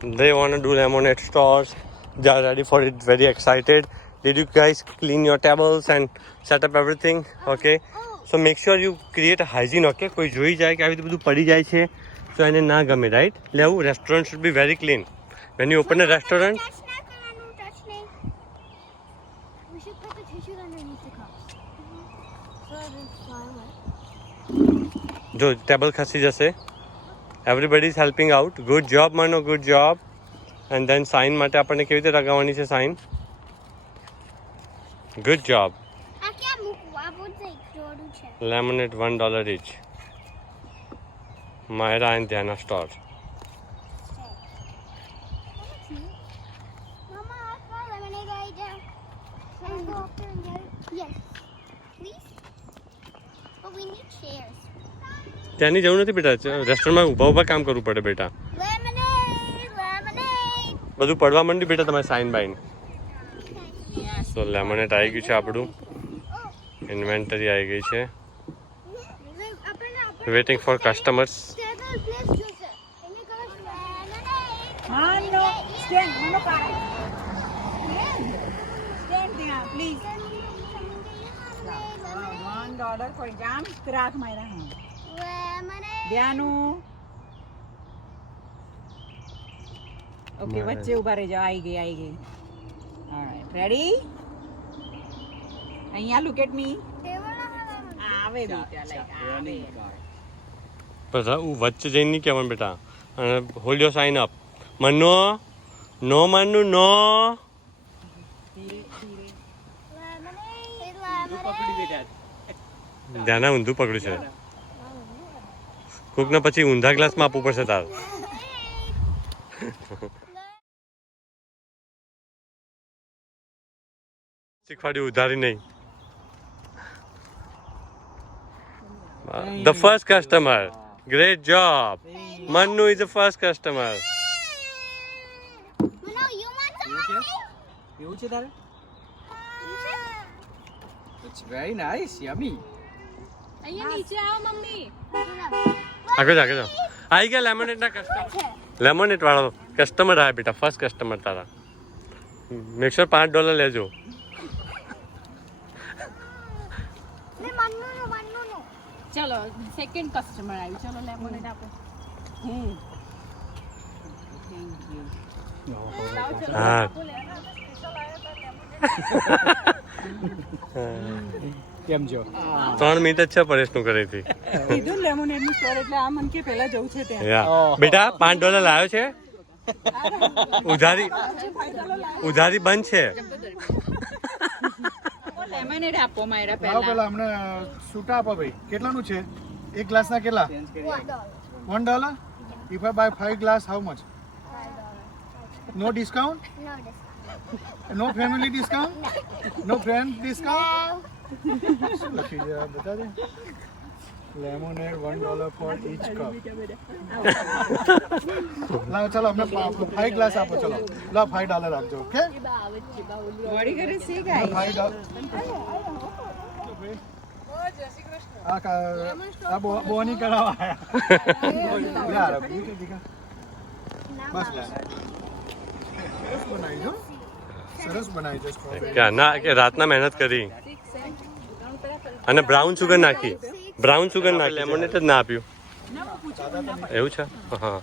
They want to do lemonade stores. They are ready for it, very excited. Did you guys clean your tables and set up everything? Okay. So make sure you create a hygiene, okay? કોઈ જોઈ જાય કે આવી રીતે બધું પડી જાય છે તો એને ના ગમે, રાઈટ? લેવું restaurant should be very clean. When you open a restaurant, We should put the tissue underneath the cups. So it doesn't fly away. જો ટેબલ ખસી જશે. Everybody is helping out. Good job, Mano. Good job. And then sign માટે આપણને કેવી રીતે લગાવવાની છે sign? Good job. આ ક્યાં મૂકવા બોલતે જોડું છે. Lemonade $1 each. Myra and Diana store. Mama, I saw lemonade right there. Can I go up there and get it? Yes. Please? But we need chairs. ત્યાંની જવું નથી બેટા, રેસ્ટોરન્ટમાં ઊભા કામ કરવું પડે બેટા. Lemonade! બધું પડવા માંડ્યું બેટા તમારે સાઇન બાઇન. સો લેમનેટ આવી ગયું છે આપણું. ઇન્વેન્ટરી આવી ગઈ છે. Waiting for customers. Mano, stand, Mano, para. Stand there, please. $1 for jam, crack my hand. Dianu. Okay, बच्चे ऊपर जाओ, आई गई. Alright, ready? અહીંયા look at me. આવે બેટા, like આવે. બધા વચ્ચે જઈને નહીં કહેવાનું બેટા. અને હોલ્ડ યોર સાઇન અપ. મનો નો મનુ નો. ધ્યાના ઊંધું પકડ્યું છે. કોકને પછી ઊંધા ગ્લાસમાં આપવું પડશે તાર. શીખવાડ્યું ઉધારી નહીં. The first customer. Great job. Manu is the first customer. Mano, you want some money? એવું છે તારે? It's very nice, yummy. અહીંયા નીચે આવો મમ્મી. આગળ જાઓ. આવી ગયા લેમનેટ ના કસ્ટમર. લેમનેટ વાળો કસ્ટમર આવ્યા બેટા, ફર્સ્ટ કસ્ટમર તારા. મેક શ્યોર $5 લેજો. ચલો સેકન્ડ કસ્ટમર આવ્યું, ચલો લેમોનેડ આપો. હા. કેમ છો? 3 મિનિટ જ છે પરેશનું ઘરેથી. કીધું લેમોનેડ નું સ્ટોર એટલે આ મન કે પહેલા જવું છે ત્યાં. યા. બેટા $5 લાવ્યો છે? ઉધારી બંધ છે. લેમોનેડ આપો માયરા લાવો પહેલા. પેલા અમને સૂટા આપો ભાઈ. કેટલાનું છે? એક ગ્લાસના કેટલા? $1. If I buy 5 glass, how much? No discount? No discount. No family discount? No friend discount? શું લખી છે આ બતા દે. લેમોનેડ $1 for each cup. લાવો ચલો અમને 5 ગ્લાસ આપો. ચલો લો $5 આપજો. ઓકે મોડી કરે છે ગાય. $5 બોની કરાવવા આયા યાર. બસ સરસ બનાવી છો, સરસ બનાવી છે સ્ટ્રોબેરી. ક્યાં ના કે રાતના મહેનત કરી અને બ્રાઉન સુગર નાખી. બ્રાઉન સુગર નાખી, લેમનેટ જ ના આપ્યું. એવું છે? હા.